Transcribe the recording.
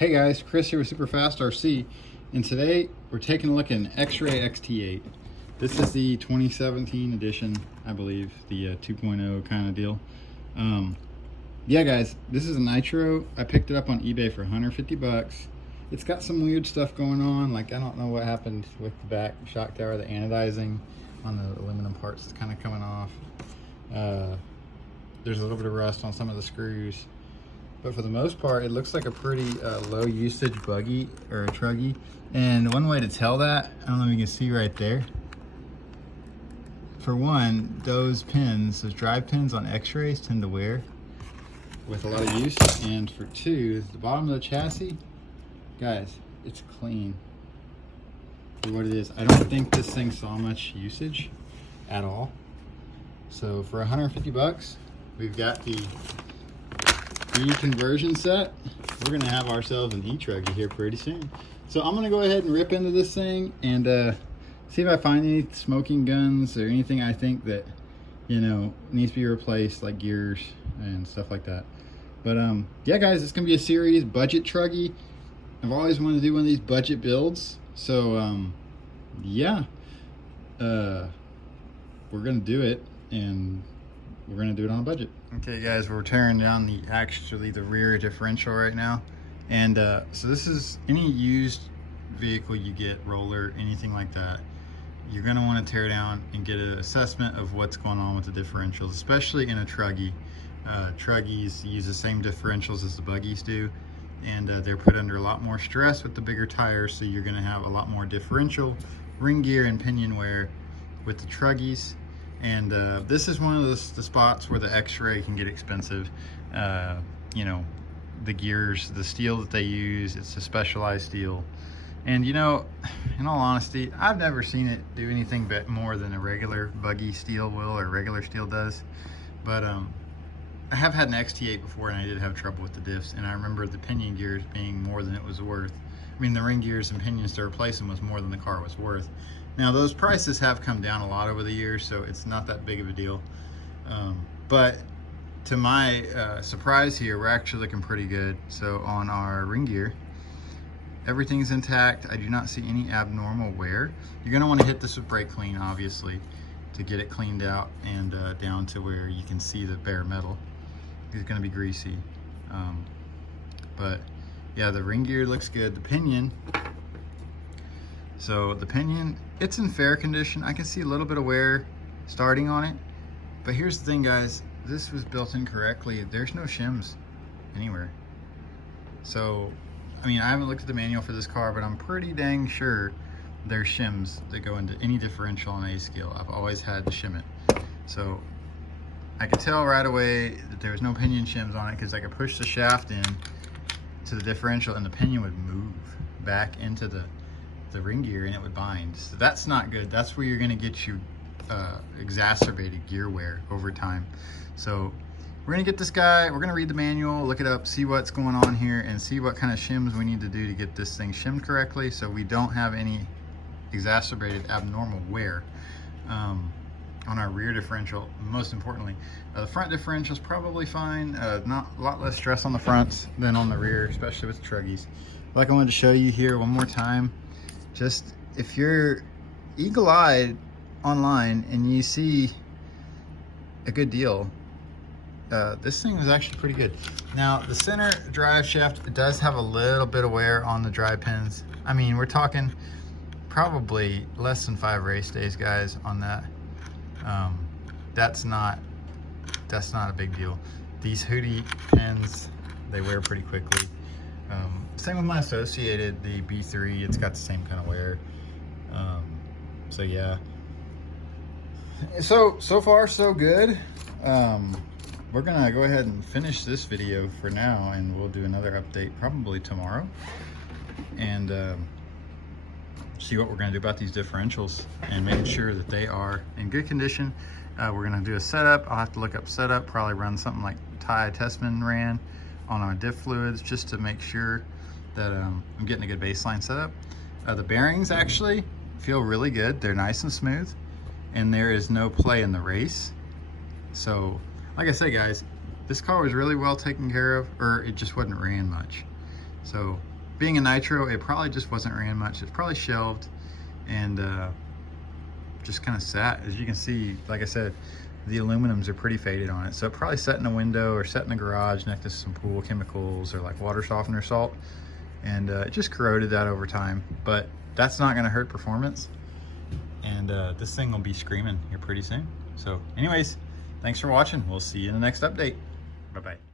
Hey guys, Chris here with Super Fast RC, and today we're taking a look at an Xray XT8. This is the 2017 edition, I believe, the 2.0 kind of deal. Yeah guys, this is a nitro. I picked it up on eBay for 150 bucks. It's got some weird stuff going on, like I don't know what happened with the back shock tower, the anodizing on the aluminum parts is kind of coming off. There's a little bit of rust on some of the screws. But for the most part, it looks like a pretty low usage buggy or a truggy. And one way to tell that, I don't know if you can see right there. For one, those pins, those drive pins on X-rays tend to wear with a lot of use. And for two, the bottom of the chassis, guys, it's clean for what it is. I don't think this thing saw much usage at all. So for 150 bucks, we've got the conversion set. We're gonna have ourselves an E-Truggy here pretty soon. So I'm gonna go ahead and rip into this thing and see if I find any smoking guns or anything I think that, you know, needs to be replaced, like gears and stuff like that. But yeah guys, it's gonna be a series, budget truggy. I've always wanted to do one of these budget builds. So yeah, we're gonna do it, and we're gonna do it on a budget. Okay guys, we're tearing down the rear differential right now. And so this is any used vehicle you get, roller, anything like that, you're gonna wanna tear down and get an assessment of what's going on with the differentials, especially in a truggy. Truggies use the same differentials as the buggies do, and they're put under a lot more stress with the bigger tires, so you're gonna have a lot more differential, ring gear, and pinion wear with the truggies. And this is one of the spots where the Xray can get expensive. You know, the gears, the steel that they use, it's a specialized steel. And you know, in all honesty, I've never seen it do anything but more than a regular buggy steel will or regular steel does. But I have had an XT8 before, and I did have trouble with the diffs, and I remember the pinion gears being more than it was worth. I mean, the ring gears and pinions to replace them was more than the car was worth. Now those prices have come down a lot over the years, so it's not that big of a deal. But to my surprise here, we're actually looking pretty good. So on our ring gear, everything's intact. I do not see any abnormal wear. You're gonna wanna hit this with brake clean, obviously, to get it cleaned out and down to where you can see the bare metal. It's gonna be greasy. But yeah, the ring gear looks good. The pinion, so the pinion, it's in fair condition. I can see a little bit of wear starting on it, but here's the thing guys, this was built incorrectly. There's no shims anywhere. So, I mean, I haven't looked at the manual for this car, but I'm pretty dang sure there's shims that go into any differential on A scale. I've always had to shim it. So I could tell right away that there was no pinion shims on it, because I could push the shaft in to the differential and the pinion would move back into the ring gear and it would bind. So that's not good. That's where you're gonna get you exacerbated gear wear over time. So we're gonna get this guy, we're gonna read the manual, look it up, see what's going on here, and see what kind of shims we need to do to get this thing shimmed correctly, so we don't have any exacerbated abnormal wear on our rear differential. Most importantly, the front differential is probably fine. Not a lot less stress on the fronts than on the rear, especially with the truggies. Like I wanted to show you here one more time, just if you're eagle-eyed online and you see a good deal, this thing is actually pretty good. Now the center drive shaft, it does have a little bit of wear on the drive pins. I mean, we're talking probably less than 5 race days, guys, on that. That's not a big deal. These Hootie pins, they wear pretty quickly. Same with my Associated, the B3, it's got the same kind of wear. So yeah. So far so good. We're gonna go ahead and finish this video for now, and we'll do another update probably tomorrow, and see what we're gonna do about these differentials and making sure that they are in good condition. We're gonna do a setup. I'll have to look up setup, probably run something like Ty Tessman ran on our diff fluids, just to make sure that I'm getting a good baseline setup. The bearings actually feel really good. They're nice and smooth, and there is no play in the race. So like I say guys, this car was really well taken care of, or it just wasn't ran much. So being a nitro, it probably just wasn't ran much. It's probably shelved and just kind of sat. As you can see, like I said, the aluminums are pretty faded on it. So it probably sat in a window or sat in the garage next to some pool chemicals or like water softener salt. And it just corroded that over time. But that's not gonna hurt performance. And this thing will be screaming here pretty soon. So anyways, thanks for watching. We'll see you in the next update. Bye-bye.